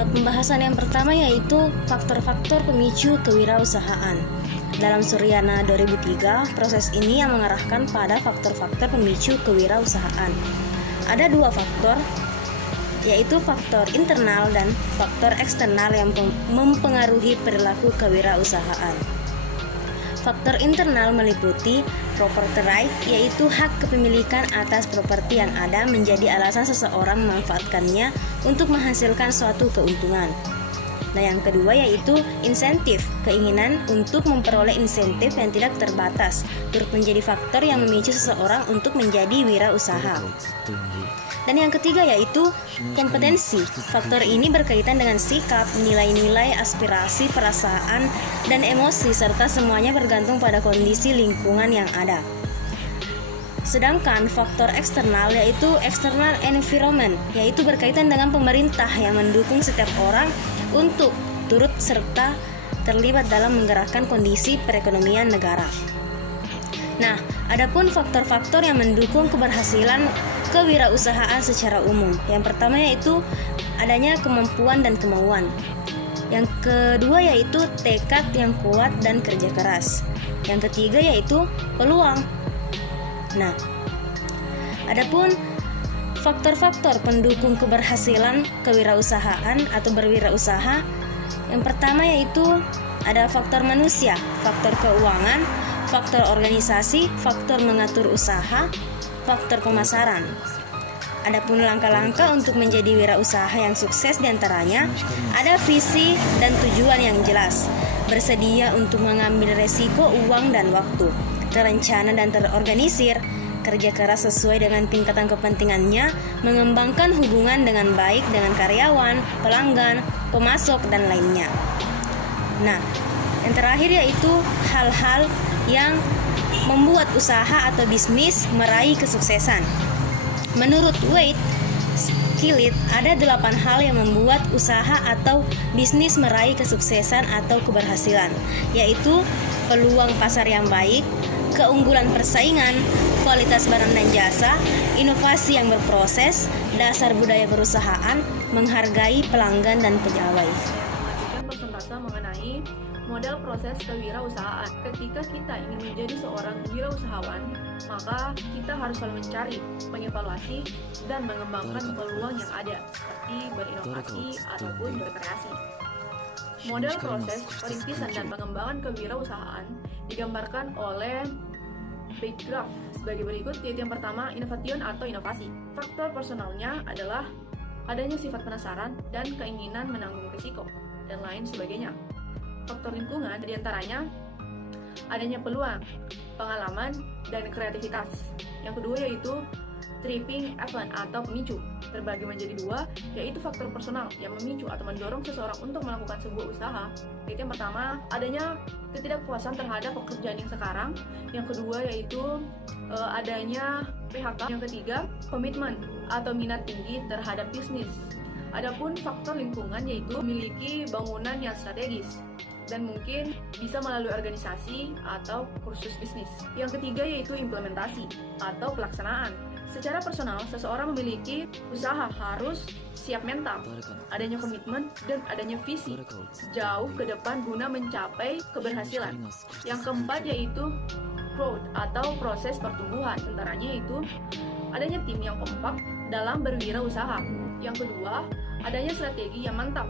Pembahasan yang pertama yaitu faktor-faktor pemicu kewirausahaan. Dalam Suryana 2003, proses ini yang mengarahkan pada faktor-faktor pemicu kewirausahaan. Ada dua faktor, yaitu faktor internal dan faktor eksternal yang mempengaruhi perilaku kewirausahaan. Faktor internal meliputi property right, yaitu hak kepemilikan atas properti yang ada menjadi alasan seseorang memanfaatkannya untuk menghasilkan suatu keuntungan. Nah, yang kedua yaitu insentif, keinginan untuk memperoleh insentif yang tidak terbatas, turut menjadi faktor yang memicu seseorang untuk menjadi wirausaha. Dan yang ketiga yaitu kompetensi. Faktor ini berkaitan dengan sikap, nilai-nilai, aspirasi, perasaan, dan emosi, serta semuanya bergantung pada kondisi lingkungan yang ada. Sedangkan faktor eksternal yaitu external environment, yaitu berkaitan dengan pemerintah yang mendukung setiap orang untuk turut serta terlibat dalam menggerakkan kondisi perekonomian negara. Nah, adapun faktor-faktor yang mendukung keberhasilan kewirausahaan secara umum. Yang pertama yaitu adanya kemampuan dan kemauan. Yang kedua yaitu tekad yang kuat dan kerja keras. Yang ketiga yaitu peluang. Nah, adapun faktor-faktor pendukung keberhasilan kewirausahaan atau berwirausaha, yang pertama yaitu ada faktor manusia, faktor keuangan, faktor organisasi, faktor mengatur usaha, faktor pemasaran. Adapun langkah-langkah untuk menjadi wirausaha yang sukses diantaranya ada visi dan tujuan yang jelas, bersedia untuk mengambil resiko uang dan waktu, terencana dan terorganisir, kerja keras sesuai dengan tingkatan kepentingannya, mengembangkan hubungan dengan baik dengan karyawan, pelanggan, pemasok, dan lainnya. Nah, yang terakhir yaitu hal-hal yang membuat usaha atau bisnis meraih kesuksesan. Menurut Wade Skillit, ada 8 hal yang membuat usaha atau bisnis meraih kesuksesan atau keberhasilan, yaitu peluang pasar yang baik, keunggulan persaingan, kualitas barang dan jasa, inovasi yang berproses, dasar budaya perusahaan, menghargai pelanggan dan pegawai. Lanjutkan persentase mengenai model proses kewirausahaan. Ketika kita ingin menjadi seorang wirausahawan, maka kita harus selalu mencari, mengevaluasi, dan mengembangkan peluang yang ada, seperti berinovasi ataupun berkreasi. Model proses perintisan dan pengembangan kewirausahaan digambarkan oleh Backgraph sebagai berikut, yaitu yang pertama, innovation atau inovasi. Faktor personalnya adalah adanya sifat penasaran dan keinginan menanggung risiko, dan lain sebagainya. Faktor lingkungan diantaranya adanya peluang, pengalaman, dan kreativitas. Yang kedua yaitu tripping event atau pemicu, terbagi menjadi dua, yaitu faktor personal yang memicu atau mendorong seseorang untuk melakukan sebuah usaha. Yaitu yang pertama, adanya ketidakpuasan terhadap pekerjaan yang sekarang. Yang kedua yaitu adanya PHK. Yang ketiga, komitmen atau minat tinggi terhadap bisnis. Adapun faktor lingkungan yaitu memiliki bangunan yang strategis dan mungkin bisa melalui organisasi atau kursus bisnis. Yang ketiga yaitu implementasi atau pelaksanaan. Secara personal, seseorang memiliki usaha harus siap mental, adanya komitmen, dan adanya visi jauh ke depan guna mencapai keberhasilan. Yang keempat yaitu growth atau proses pertumbuhan, antaranya yaitu adanya tim yang kompak dalam berwirausaha. Yang kedua, adanya strategi yang mantap.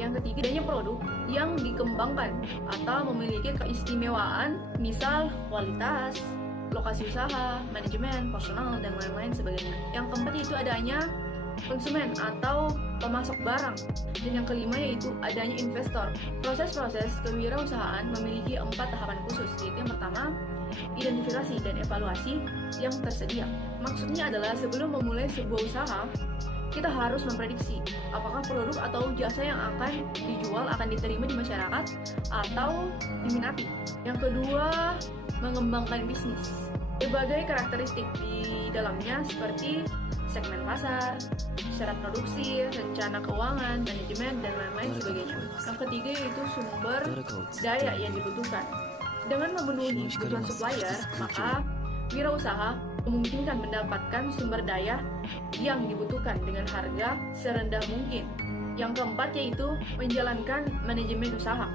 Yang ketiga, adanya produk yang dikembangkan atau memiliki keistimewaan, misal kualitas, lokasi usaha, manajemen, personal, dan lain-lain sebagainya. Yang keempat yaitu adanya konsumen atau pemasok barang. Dan yang kelima yaitu adanya investor. Proses-proses kewirausahaan memiliki 4 tahapan khusus, yaitu yang pertama, identifikasi dan evaluasi yang tersedia. Maksudnya adalah sebelum memulai sebuah usaha, kita harus memprediksi apakah produk atau jasa yang akan dijual akan diterima di masyarakat atau diminati. Yang kedua, mengembangkan bisnis. Berbagai karakteristik di dalamnya seperti segmen pasar, syarat produksi, rencana keuangan, manajemen, dan lain-lain sebagainya. Yang ketiga yaitu sumber daya yang dibutuhkan. Dengan memenuhi kebutuhan supplier, maka wirausaha memungkinkan mendapatkan sumber daya yang dibutuhkan dengan harga serendah mungkin. Yang keempat yaitu menjalankan manajemen usaha.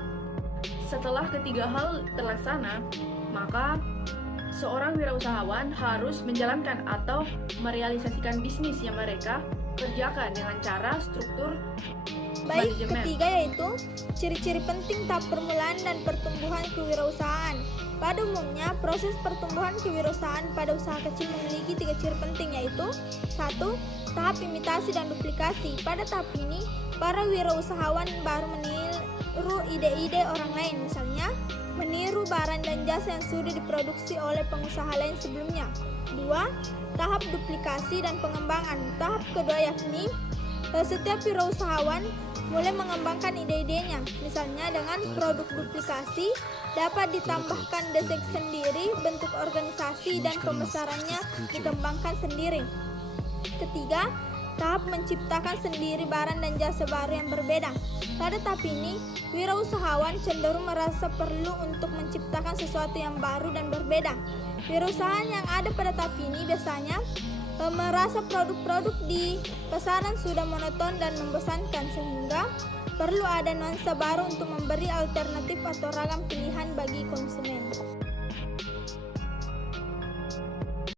Setelah ketiga hal terlaksana, maka seorang wirausahawan harus menjalankan atau merealisasikan bisnis yang mereka kerjakan dengan cara struktur Baik, manajemen. ketiga yaitu ciri-ciri penting tahap permulaan dan pertumbuhan kewirausahaan. Pada umumnya, proses pertumbuhan kewirausahaan pada usaha kecil memiliki 3 ciri penting yaitu 1. Tahap imitasi dan duplikasi. Pada tahap ini, para wirausahawan baru meniru ide-ide orang lain, misalnya meniru barang dan jasa yang sudah diproduksi oleh pengusaha lain sebelumnya. 2. Tahap duplikasi dan pengembangan. Tahap kedua yakni setiap wirausahawan mulai mengembangkan ide-idenya, misalnya dengan produk duplikasi dapat ditambahkan desain sendiri, bentuk organisasi dan pemasarannya dikembangkan sendiri. Ketiga, tahap menciptakan sendiri barang dan jasa baru yang berbeda. Pada tahap ini, wirausahawan cenderung merasa perlu untuk menciptakan sesuatu yang baru dan berbeda. Wirausahawan yang ada pada tahap ini biasanya merasa produk-produk di pasaran sudah monoton dan membosankan, sehingga perlu ada nuansa baru untuk memberi alternatif atau ragam pilihan bagi konsumen.